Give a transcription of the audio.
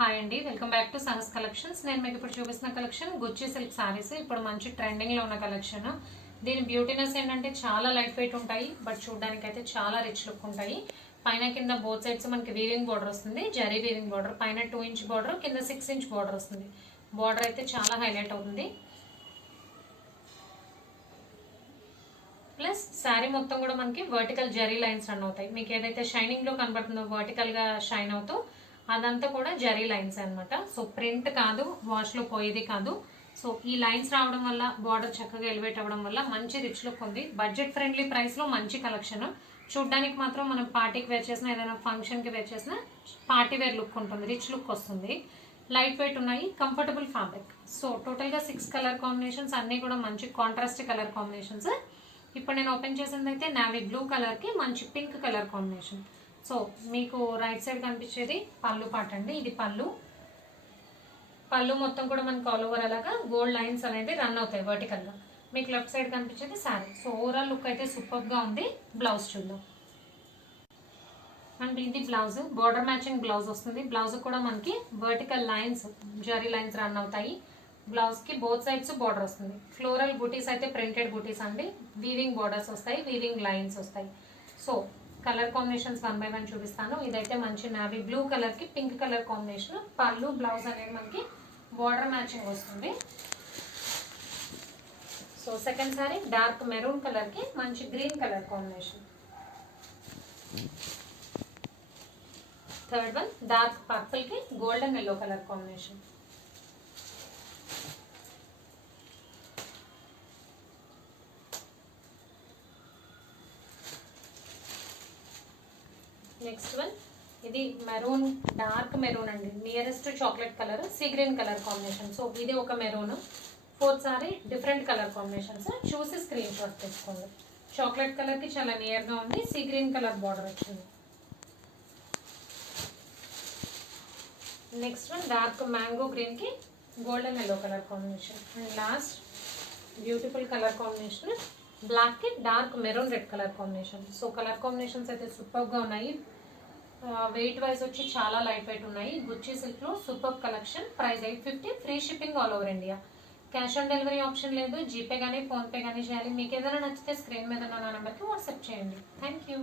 Hi అండి, welcome back to Sahas collections. నేను మీకు ఇప్పుడు చూపిస్తున్న కలెక్షన్ గుచ్చి సిల్క్ సారీస్. ఇప్పుడు మంచి ట్రెండింగ్లో ఉన్న కలెక్షన్. దీని బ్యూటీనెస్ ఏంటంటే చాలా లైట్ వెయిట్ ఉంటాయి, బట్ చూడడానికి అయితే చాలా రిచ్ లుక్ ఉంటాయి. పైన కింద బోత్ సైడ్స్ మనకి వీవింగ్ బార్డర్ వస్తుంది, జరీ వీవింగ్ బార్డర్. పైన 2 ఇంచ్ బార్డర్, కింద 6 ఇంచ్ బార్డర్ వస్తుంది. బార్డర్ అయితే చాలా హైలైట్ అవుతుంది. ప్లస్ శారీ మొత్తం కూడా మనకి వర్టికల్ జరీ లైన్స్ రన్ అవుతాయి. మీకు ఏదైతే షైనింగ్లో కనబడుతుందో వర్టికల్గా షైన్ అవుతూ అదంతా కూడా జరీ లైన్స్ అనమాట. సో ప్రింట్ కాదు, వాష్లో పోయేది కాదు. సో ఈ లైన్స్ రావడం వల్ల బార్డర్ చక్కగా ఎలివేట్ అవ్వడం వల్ల మంచి రిచ్ లుక్ ఉంది. బడ్జెట్ ఫ్రెండ్లీ ప్రైస్లో మంచి కలెక్షన్. చూడ్డానికి మాత్రం మనం పార్టీకి వేర్ చేసిన, ఏదైనా ఫంక్షన్కి వేర్ చేసిన పార్టీ వేర్ లుక్ ఉంటుంది, రిచ్ లుక్ వస్తుంది. లైట్ వెయిట్ ఉన్నాయి, కంఫర్టబుల్ ఫ్యాబ్రిక్. సో టోటల్గా 6 కలర్ కాంబినేషన్స్, అన్నీ కూడా మంచి కాంట్రాస్ట్ కలర్ కాంబినేషన్స్. ఇప్పుడు నేను ఓపెన్ చేసింది అయితే నావీ బ్లూ కలర్కి మంచి పింక్ కలర్ కాంబినేషన్. సో మీకు రైట్ సైడ్ కనిపించేది పళ్ళు పాట అండి. ఇది పళ్ళు మొత్తం కూడా మనకి ఆల్ ఓవర్ అలాగా గోల్డ్ లైన్స్ అనేది రన్ అవుతాయి వర్టికల్గా. మీకు లెఫ్ట్ సైడ్ కనిపించేది శారీ. సో ఓవరాల్ లుక్ అయితే సూపర్గా ఉంది. బ్లౌజ్ చూద్దాం. అండ్ ఇది బ్లౌజ్, బార్డర్ మ్యాచింగ్ బ్లౌజ్ వస్తుంది. బ్లౌజ్ కూడా మనకి vertical lines, zari lines run అవుతాయి. బ్లౌజ్కి బోత్ సైడ్స్ బార్డర్ వస్తుంది. ఫ్లోరల్ బూటీస్ అయితే ప్రింటెడ్ బూటీస్ అండి. వీవింగ్ బార్డర్స్ వస్తాయి, వీవింగ్ లైన్స్ వస్తాయి. సో కలర్ కాంబినేషన్స్ 1 by 1 చూపిస్తాను. ఇదైతే మంచి నావీ బ్లూ కలర్కి పింక్ కలర్ కాంబినేషన్. పళ్ళు బ్లౌజ్ అనేది మనకి బార్డర్ మ్యాచింగ్ వస్తుంది. So second sorry dark maroon కలర్కి మంచి green colour combination. Third one dark పర్పుల్కి golden yellow colour combination. Next one ఇది మెరూన్, డార్క్ మెరూన్ అండి, nearest chocolate colour, sea green colour combination. So ఇది ఒక maroon. Fourth sorry different colour combinations, చూసి screenshot తీసుకోండి. Chocolate కలర్కి చాలా నియర్గా ఉంది, సీ గ్రీన్ కలర్ బార్డర్ వచ్చింది. నెక్స్ట్ వన్ డార్క్ మ్యాంగో గ్రీన్కి golden yellow colour combination. And last beautiful colour combination బ్లాక్కి dark maroon red colour combination. So colour combinations అయితే సూపర్గా ఉన్నాయి. వెయిట్ వైజ్ వచ్చి చాలా లైట్ వెయిట్ ఉన్నాయి. గుచ్చి సిల్క్లో super collection. Price 850, free shipping all over India. Cash on delivery option లేదు. GPay కానీ ఫోన్పే కానీ చేయాలి. మీకు ఏదైనా నచ్చితే స్క్రీన్ మీద ఉన్న నా నెంబర్కి వాట్సాప్ చేయండి. Thank you.